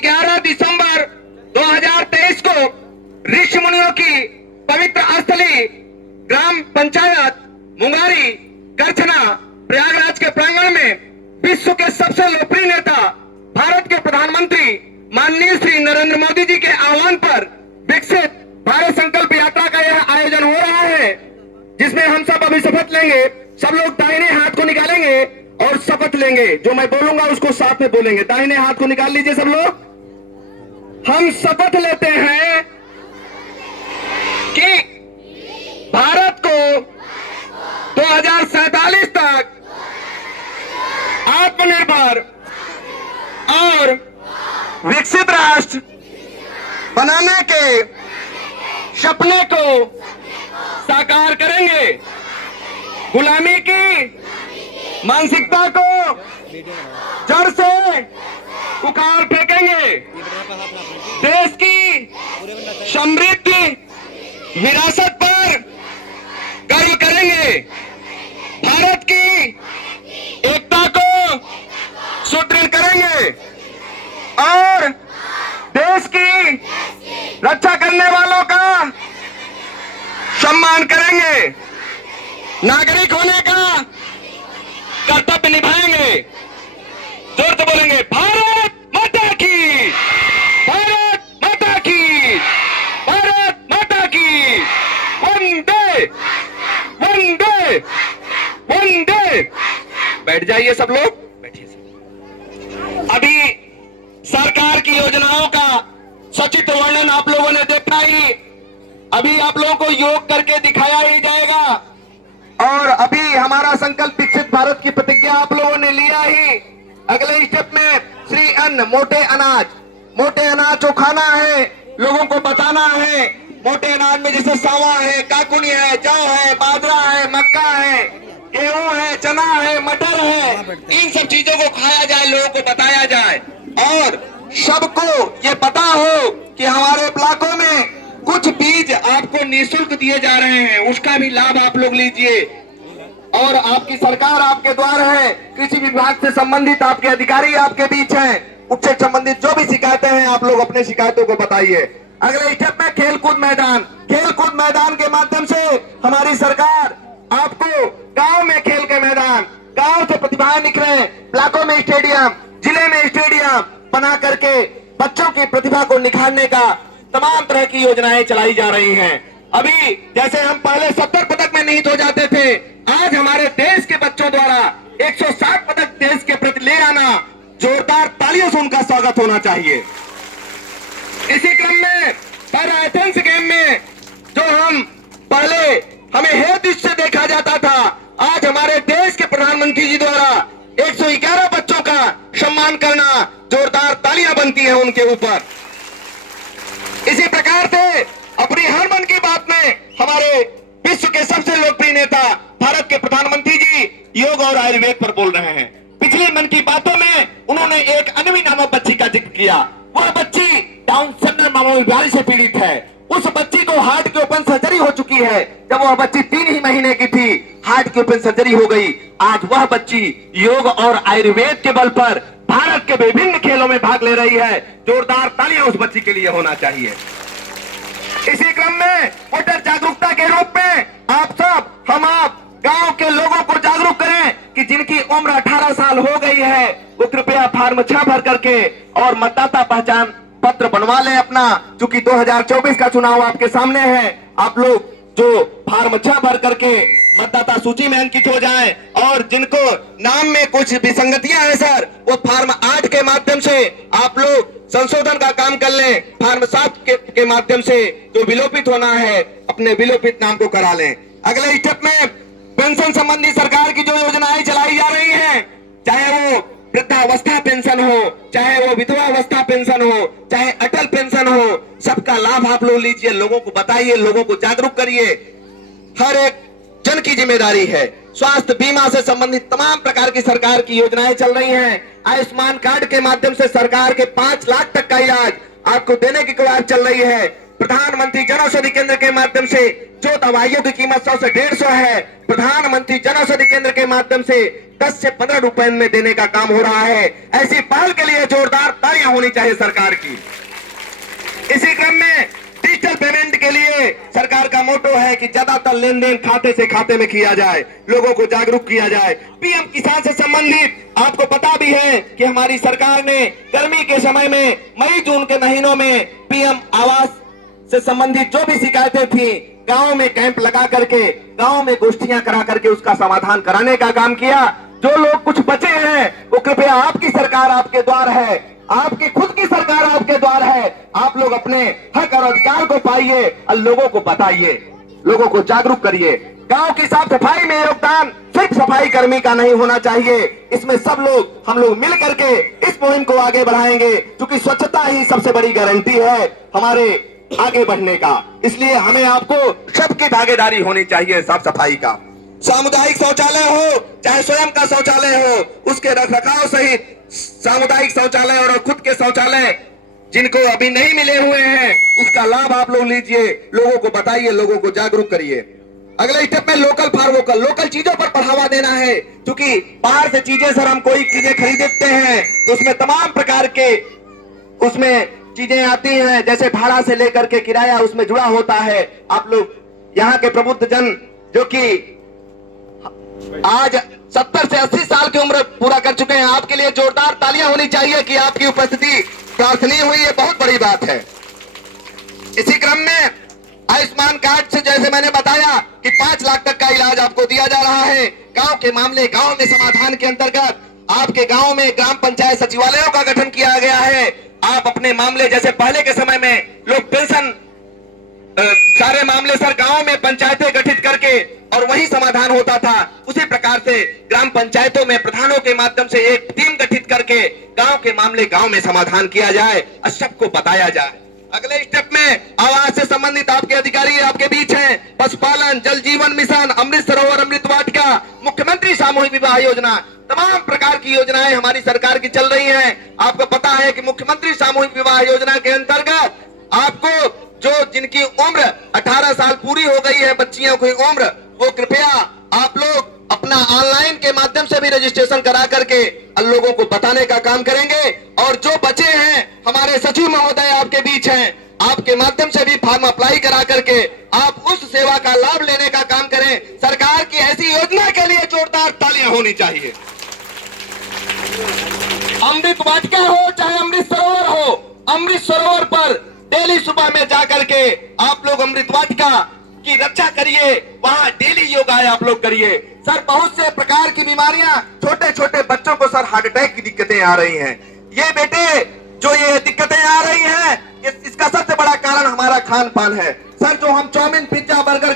11 दिसंबर 2023 को ऋषि मुनियों की पवित्र स्थली ग्राम पंचायत मुंगारी करछना प्रयागराज के प्रांगण में विश्व के सबसे लोकप्रिय नेता भारत के प्रधानमंत्री माननीय श्री नरेंद्र मोदी जी के आह्वान पर विकसित भारत संकल्प यात्रा का यह आयोजन हो रहा है, जिसमें हम सब अभी शपथ लेंगे। सब लोग दाहिने हाथ को निकालेंगे और शपथ लेंगे। जो मैं बोलूंगा उसको साथ में बोलेंगे। दाहिने हाथ को निकाल लीजिए सब लोग। हम शपथ लेते हैं कि भारत को 2047 तक आत्मनिर्भर और विकसित राष्ट्र बनाने के सपने को साकार करेंगे। गुलामी की मानसिकता को जड़ से उखाड़ फेंकेंगे। देश की समृद्धि विरासत पर गर्व करेंगे। भारत की एकता को सुदृढ़ करेंगे और देश की रक्षा करने वालों का सम्मान करेंगे। नागरिक होने का कर्तव्य निभाएंगे। जोर से बोलेंगे, भारत माता की, भारत माता की, भारत माता की, वंदे वंदे वंदे। बैठ जाइए सब लोग, बैठिए सब। अभी सरकार की योजनाओं का सचित्र वर्णन आप लोगों ने देखा ही। अभी आप लोगों को योग करके दिखाया ही जाएगा और अभी हमारा संकल्प विकसित भारत की प्रतिज्ञा आप लोगों ने लिया ही। अगले स्टेप में श्री अन्न, मोटे अनाज को खाना है, लोगों को बताना है। मोटे अनाज में जैसे सावा है, काकुनी है, जौ है, बाजरा है, मक्का है, गेहूं है, चना है, मटर है। इन सब चीजों को खाया जाए, लोगों को बताया जाए और सबको ये पता हो कि हमारे इलाकों में कुछ बीज आपको निःशुल्क दिए जा रहे हैं, उसका भी लाभ आप लोग लीजिए। और आपकी सरकार आपके द्वार है, कृषि विभाग से संबंधित आपके अधिकारी आपके बीच हैं, उससे संबंधित जो भी शिकायतें हैं आप लोग अपने शिकायतों को बताइए। अगले स्टेप में खेलकूद मैदान के माध्यम से हमारी सरकार आपको गांव में खेल के मैदान, गांव से प्रतिभाएं निकले, ब्लॉकों में स्टेडियम, जिले में स्टेडियम बना करके बच्चों की प्रतिभा को निखारने का तमाम तरह की योजनाएं चलाई जा रही हैं। अभी जैसे हम पहले 70 पदक में निहित हो जाते थे, आज हमारे देश के बच्चों द्वारा 160 पदक देश के प्रति ले आना, जोरदार तालियों से उनका स्वागत होना चाहिए। इसी क्रम में पैरा एथेंस गेम में जो हम पहले हमें हेय दृष्टि से देखा जाता था, आज हमारे देश के प्रधानमंत्री जी द्वारा 111 बच्चों का सम्मान करना, जोरदार तालियां बनती हैं उनके ऊपर। इसी प्रकार से अपनी हर मन की बात में हमारे विश्व के सबसे लोकप्रिय नेता भारत के प्रधानमंत्री जी योग और आयुर्वेद पर बोल रहे हैं। पिछली मन की बातों में उन्होंने एक अन्वी नामक बच्ची का जिक्र किया। वह बच्ची डाउन सिंड्रोम बीमारी से पीड़ित है। उस बच्ची को हार्ट की ओपन सर्जरी हो चुकी है। जब वह बच्ची 3 ही महीने की थी, हार्ट की ओपन सर्जरी हो गई। आज वह बच्ची योग और आयुर्वेद के बल पर भारत के विभिन्न खेलों में भाग ले रही है। जोरदार तालियां उस बच्ची के लिए होना चाहिए। इसी क्रम में वोटर जागरूकता के रूप में आप गांव के लोगों को जागरूक करें कि जिनकी उम्र 18 साल हो गई है वो कृपया फॉर्म 6 भर करके और मतदाता पहचान पत्र बनवा लें अपना। चूंकि 2024 का चुनाव आपके सामने है, आप लोग जो फॉर्म 6 भर करके मतदाता सूची में अंकित हो जाएं और जिनको नाम में कुछ विसंगतियां हैं सर, वो फॉर्म 8 के माध्यम से आप लोग संशोधन का काम कर लें। फॉर्म 7 के माध्यम से जो विलोपित होना है अपने विलोपित नाम को करा लें। अगले स्टेप में पेंशन संबंधी सरकार की जो योजनाएं चलाई जा रही हैं, चाहे वो वृद्धावस्था पेंशन हो, चाहे वो विधवा अवस्था पेंशन हो, चाहे अटल पेंशन हो, सबका लाभ आप लोग लीजिए, लोगों को बताइए, लोगों को जागरूक करिए। हर एक जन की जिम्मेदारी है। स्वास्थ्य बीमा से संबंधित तमाम प्रकार की सरकार की योजनाएं चल रही हैं। आयुष्मान कार्ड के माध्यम से सरकार के 5 लाख तक का इलाज आपको देने की कवायद चल रही है। प्रधानमंत्री जन औषधि केंद्र के माध्यम से जो दवाइयों की कीमत 100 से 150 है, प्रधानमंत्री जन औषधि केंद्र के माध्यम से 10 से 15 रुपए में देने का काम हो रहा है। ऐसी पहल के लिए जोरदार तालियां होनी चाहिए सरकार की। इसी क्रम में डिजिटल पेमेंट के लिए सरकार का मोटो है कि ज्यादातर लेन देन खाते से खाते में किया जाए, लोगों को जागरूक किया जाए। पीएम किसान से संबंधित आपको पता भी है कि हमारी सरकार ने गर्मी के समय में मई जून के महीनों में पीएम आवास से संबंधित जो भी शिकायतें थी, गांव में कैंप लगा करके, गांव में गोष्ठियां करा करके उसका समाधान कराने का काम किया। जो लोग कुछ बचे हैं वो कृपया आपकी सरकार आपके द्वार है, आपकी खुद की सरकार आपके द्वार है। आप लोग अपने हक और अधिकार को पाइए और लोगों को बताइए, लोगों को जागरूक करिए। गांव की साफ सफाई में योगदान सिर्फ सफाई कर्मी का नहीं होना चाहिए, इसमें सब लोग हम लोग मिल करके इस मुहिम को आगे बढ़ाएंगे, क्योंकि स्वच्छता ही सबसे बड़ी गारंटी है हमारे आगे बढ़ने का। इसलिए हमें आपको सबकी भागीदारी होनी चाहिए साफ सफाई का। सामुदायिक शौचालय हो चाहे स्वयं का शौचालय हो, उसके रखरखाव सहित सामुदायिक शौचालय और खुद के शौचालय जिनको अभी नहीं मिले हुए हैं, उसका लाभ आप लोग लीजिए, लोगों को बताइए, लोगों को जागरूक करिए। अगला स्टेप में लोकल फॉर वोकल, लोकल चीजों पर बढ़ावा देना है, क्योंकि बाहर से चीजें सर हम कोई चीजें खरीदते हैं तो उसमें तमाम प्रकार के उसमें चीजें आती हैं, जैसे भाड़ा से लेकर के किराया उसमें जुड़ा होता है। आप लोग यहाँ के प्रबुद्ध जन जो कि आज 70 से 80 साल की उम्र पूरा कर चुके हैं, आपके लिए जोरदार तालियां होनी चाहिए कि आपकी उपस्थिति प्रार्थनीय हुई, ये बहुत बड़ी बात है। इसी क्रम में आयुष्मान कार्ड से जैसे मैंने बताया कि 5 लाख तक का इलाज आपको दिया जा रहा है। गांव के मामले गांव में समाधान के अंतर्गत आपके गांव में ग्राम पंचायत सचिवालयों का गठन किया गया है। आप अपने मामले, जैसे पहले के समय में लोग पेंशन सारे मामले सर गांव में पंचायतें गठित करके और वही समाधान होता था, उसी प्रकार से ग्राम पंचायतों में प्रधानों के माध्यम से एक टीम गठित करके गांव के मामले गांव में समाधान किया जाए और सबको बताया जाए। अगले स्टेप में आवास से संबंधित आपके अधिकारी आपके बीच हैं, पशुपालन, जल जीवन मिशन, अमृत सरोवर, अमृत वाटिका, मुख्यमंत्री सामूहिक विवाह योजना, तमाम प्रकार की योजनाएं हमारी सरकार की चल रही हैं। आपको पता है कि मुख्यमंत्री सामूहिक विवाह योजना के अंतर्गत आपको जो जिनकी उम्र 18 साल पूरी हो गई है, बच्चियों की उम्र, वो कृपया आप लोग अपना ऑनलाइन के माध्यम से भी रजिस्ट्रेशन करा करके लोगों को बताने का काम करेंगे। और जो बचे हैं हमारे सचिव महोदय आपके बीच हैं, आपके माध्यम से भी फॉर्म अप्लाई करा करके आप उस सेवा का लाभ लेने का काम करें। सरकार की ऐसी योजना के लिए जोरदार तालियां होनी चाहिए। अमृत वाटिका हो चाहे अमृत सरोवर हो, अमृत सरोवर पर डेली सुबह में जाकर के आप लोग अमृत वाटिका की रक्षा करिए, वहां डेली योगा आप लोग करिए। सर बहुत से प्रकार की बीमारियां, छोटे छोटे बच्चों को सर हार्ट अटैक की दिक्कतें आ रही हैं। ये बेटे जो ये दिक्कतें आ रही हैं, इसका सबसे बड़ा कारण हमारा खान पान है। सर जो हम चाउमीन, पिज्जा, बर्गर